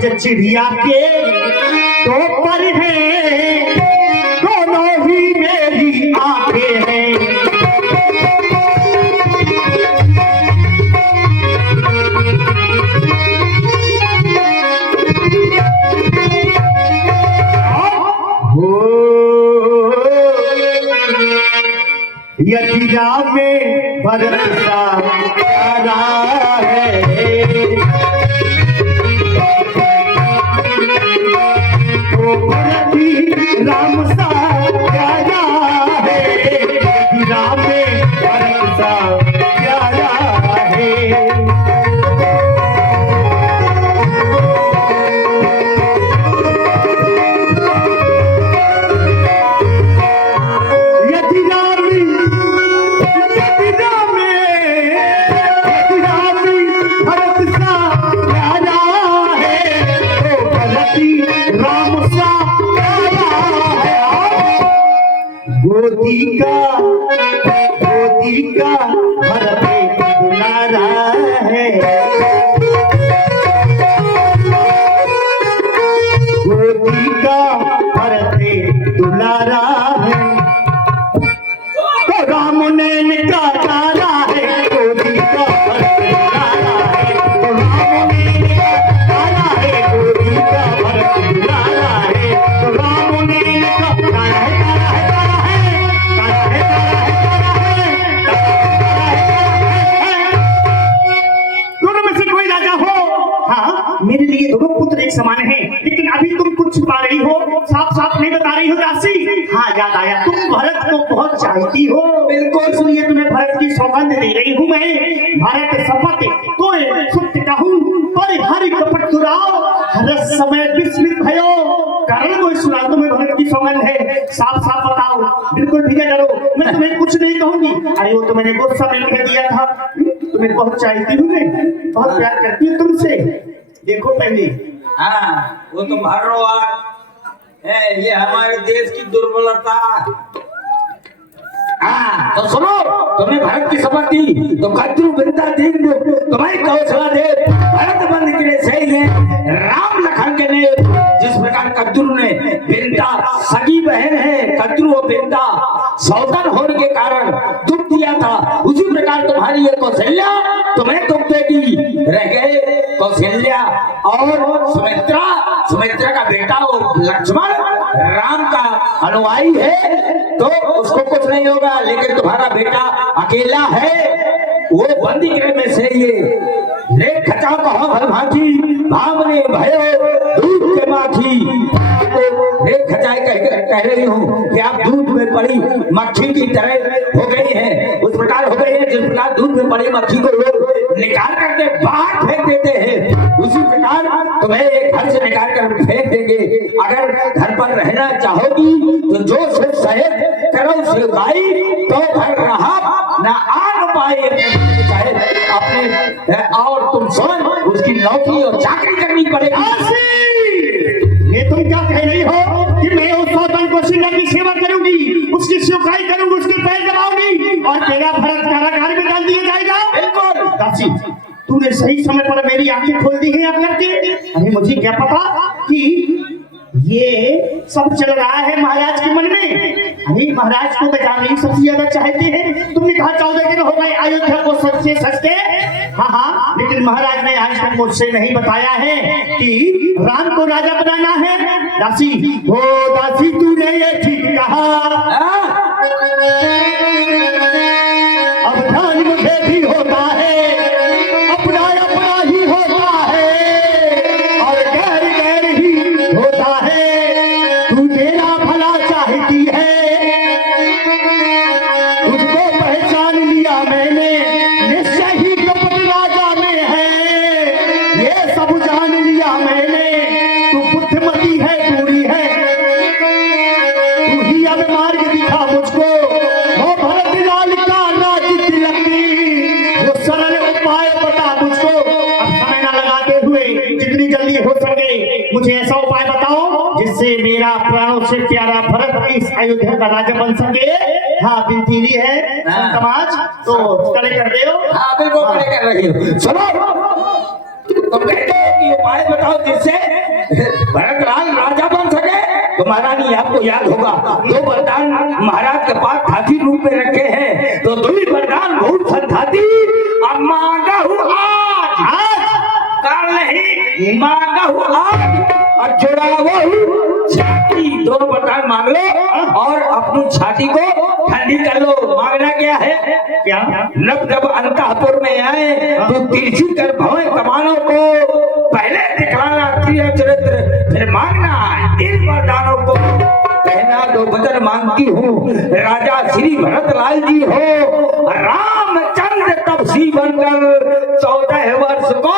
कुछ चिड़िया के दो पर है, दोनों ही मेरी आंखें हैं। यदिया में भरत सा प्यारा है, तो भरत ही राम सा प्यारा है। यदिया में भरत सा प्यारा है। गोदी का भरत दुलारा है, गोदी का भरत दुलारा है। तो राम ने निकाला है, गोदी का भरत दुलारा है। तो राम ने निकाला है, गोदी का भरत दुलारा है। तो राम ने निकाला है, मेरे लिए दोनों पुत्र एक समान हैं, लेकिन अभी तुम कुछ छुपा रही हो, साफ साफ नहीं बता रही हो दासी। हाँ याद आया, तुम भरत को बहुत चाहती हो। बिल्कुल, सुनिए तुम्हें भरत की सौगंध दे रही हूँ मैं। भारत शपथ तो सत्य कहूँ, पर हरि कपट सुनाओ, हर समय विस्मित भयो। कारण कोई सुना, तुम्हें भरत की सौगंध है, साफ साफ बताओ, बिल्कुल भी न डरो, मैं तुम्हें कुछ नहीं कहूंगी। अरे वो तो मैंने गुस्सा में कह दिया था, तुम्हें बहुत चाहती हूँ मैं, बहुत प्यार करती हूँ तुमसे। देखो पहले, हाँ वो तुम हर रो है, ये हमारे देश की दुर्बलता। हाँ तो सुनो, तुमने भारत की शपथ दी तो कद्रू बिंदा दीन तुम्हारी कौशला दे भारत बंद के लिए सही है। राम लखन के ने जिस प्रकार कद्रू ने बिंदा सगी बहन है, कद्रू और बिंदा सौतन होने के कारण दुख दिया था, उसी प्रकार तुम्हारी ये कौशल्या तुम्हें दुख देगी। रह गए कौशल्या और सुमित्रा, सुमित्रा का बेटा वो लक्ष्मण राम का अनुयायी है, तो उसको कुछ नहीं होगा, लेकिन तुम्हारा बेटा अकेला है, वो बंदी गृह में से ये लेख खचा कहो भलभांति भावने भयो दूध के माखी। लेख खचाए कह रही हूँ कि आप दूध में पड़ी मक्खी की तरह हो गई हैं, उस प्रकार हो गई है जिस प्रकार दूध में पड़ी मक्खी को लोग निकाल करके बाहर फेंक देते हैं, उसी प्रकार तुम्हें एक घर से निकाल कर फेंक देंगे। अगर घर पर रहना चाहोगी तो जो सुख सहे करो सिखाई, तो घर रहा न आन पाए अपने, और तुम स्वयं उसकी नौकरी और चाकरी करनी पड़ेगी। ये तुम क्या कह रही हो कि मैं उस सौतन कौशल्या की सेवा करूंगी, उसकी सेवकाई करूंगी, उसके पैर दबाऊंगी और तेरा भरत कारागार में डाल दिया जाएगा? बिल्कुल दासी, तूने सही समय पर मेरी आंखें खोल दी हैं अब करके। अरे मुझे क्या पता कि ये सब चल रहा है महाराज के मन में। अरे महाराज को बचाना ही सबसे ज्यादा चाहते हैं। तुमने कहा 14 दिन हो गए अयोध्या को सच्चे सच्चे। हाँ, लेकिन महाराज ने आज तक मुझसे नहीं बताया है कि राम को राजा बनाना है। दासी, ओ दासी, तूने ये ठीक कहा। अब ध्यान मुझे भी होता है, अपना अपना ही होता है और गैर गैर ही होता है। तू तेरा भला चाहती है, उसको पहचान लिया मैंने, निश्चय ही कपट राजा में है, ये सब जान लिया मैंने। तू बुद्धिमती है, पूरी है, तू ही अब मार्ग दिखा मुझको, वो भरत लाल का राज तिलकी, वो सरल उपाय बता मुझको। अब समय न लगाते हुए जितनी जल्दी हो सके मुझे ऐसा उपाय बताओ जिससे मेरा प्राणों से प्यारा भरत इस अयोध्या का राजा बन सके। हाँ, बिनतीरी है समाज, तो करे कर दे। हाँ बिल्कुल करे कर रही हो। सुनो, तुम कहते हो कि उपाय उपाय बताओ जिससे भरतलाल राजा बन सके। तो महारानी आपको याद होगा दो वरदान महाराज के पास हाथी रूप में रखे हैं, तो दो ही वरदान बहुत संधाती और मांगा हुआ आज काल नहीं मांगा हुआ और जुड़ावा छाती, दोनों वरदान मांग लो और अपनी छाती को ठंडी कर लो। मांगना क्या है? क्या? नब जब अंतःपुर में आए तो तिरछी कर भवे कमानों को पहले दिखलाना क्रिया चरित्र, फिर मांगना इन वरदानों को। कहना दो वचन मांगती हूँ राजा श्री भरतलाल जी हो, रामचंद्र तपसी बनकर 14 वर्ष को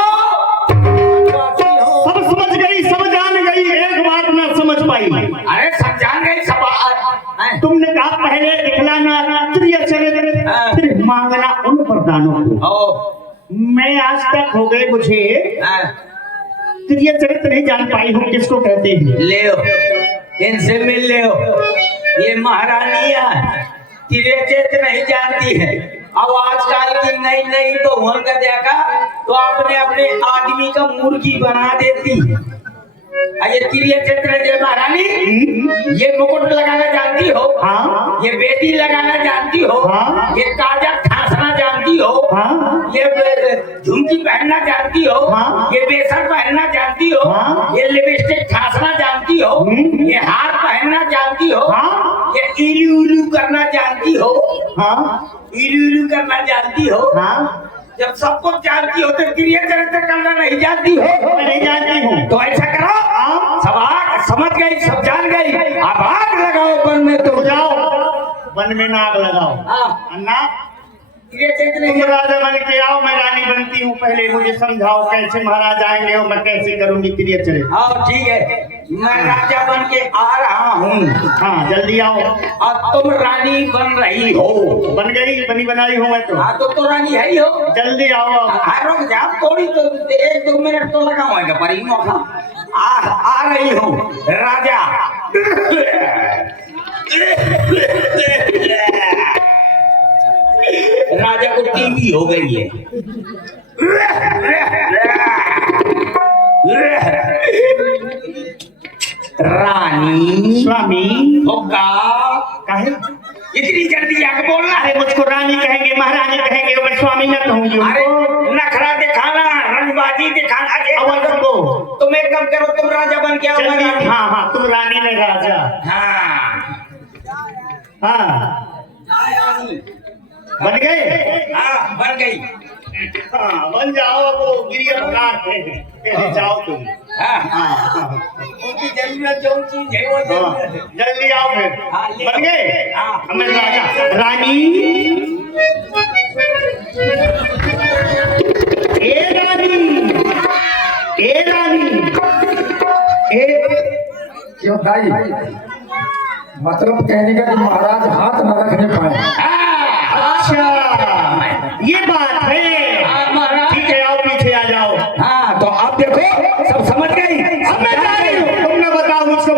सब समझ गई, सब जान गई, एक बात ना समझ पाई। अरे सब जान गई सब। तुमने कहा पहले दिखलाना क्रिया चरित्र, फिर मांगना उन वरदानों को। मैं आज तक हो गए मुझे क्रिया चरित्र नहीं जान पाई हूँ किसको कहते हैं। ले इनसे मिल ले। ये महारानियां क्रिया चरित्र नहीं जानती है। अब आजकल की नई नई तो उनका देखा तो अपने अपने आदमी का मुर्गी बना देती है। ये क्रिया चरित्र जय महारानी, ये मुकुट लगाना जानती हो? हाँ। ये बेटी लगाना जानती हो? हाँ। ये काजल खासना जानती हो? हाँ। ये झुमकी पहनना जानती हो? हाँ। ये बेसर पहनना जानती हो? हाँ। ये लिपस्टिक खासना जानती हो? ये हार पहनना जानती हो? हाँ। ये इलू इलू करना जानती हो? हाँ। इलू इलू करना जानती हो? हाँ। जब सब कुछ जानती हो तो क्रिया चरित्र करना नहीं जानती हो? मैं नहीं जानती हूँ। तो ऐसा करो, सब आग समझ गई, सब जान गई, अब आग लगाओ वन में। तो जाओ वन में नाग लगाओ। अन्ना क्रिया चरित्र तुम नहीं राजा बन के आओ, मैं रानी बनती हूँ। पहले मुझे समझाओ कैसे महाराज आएंगे और मैं कैसे करूंगी क्रिया चरित्र। हाँ ठीक है, मैं राजा बन के आ रहा हूँ। हाँ जल्दी आओ। अब तुम रानी बन रही हो। बन गई, बनी बनाई हूँ मैं तो। हाँ तो रानी है ही हो। जल्दी आओ। हाँ रुक जा थोड़ी, तो 1-2 मिनट तो लगाऊंगा पर ही मौका। आ रही हूँ राजा। राजा को टीबी हो गई है। रानी स्वामी होगा काहे? इतनी जल्दी आके बोलना है? अरे मुझको रानी कहेंगे, महारानी कहेंगे, मैं स्वामी न कहूंगी अरे उनको। नखरा दिखाना, रंगबाजी दिखाना। अवसर को तुम एक काम करो, तुम राजा बन के आओ। मैं रानी। हाँ हाँ तुम रानी में राजा। हाँ हाँ बन गए। हाँ बन गई। हाँ बन जाओ। अब वो गिरिया बना के जाओ तुम। हाँ हाँ उनकी जरूरत जो चीज है वो हाँ, जल्दी आओ फिर। हाँ, ले बन गए। हाँ। हमें राजा रानी। ए रानी, ए रानी, ए क्यों भाई? मतलब कहने का कि महाराज हाथ न रखने पाए।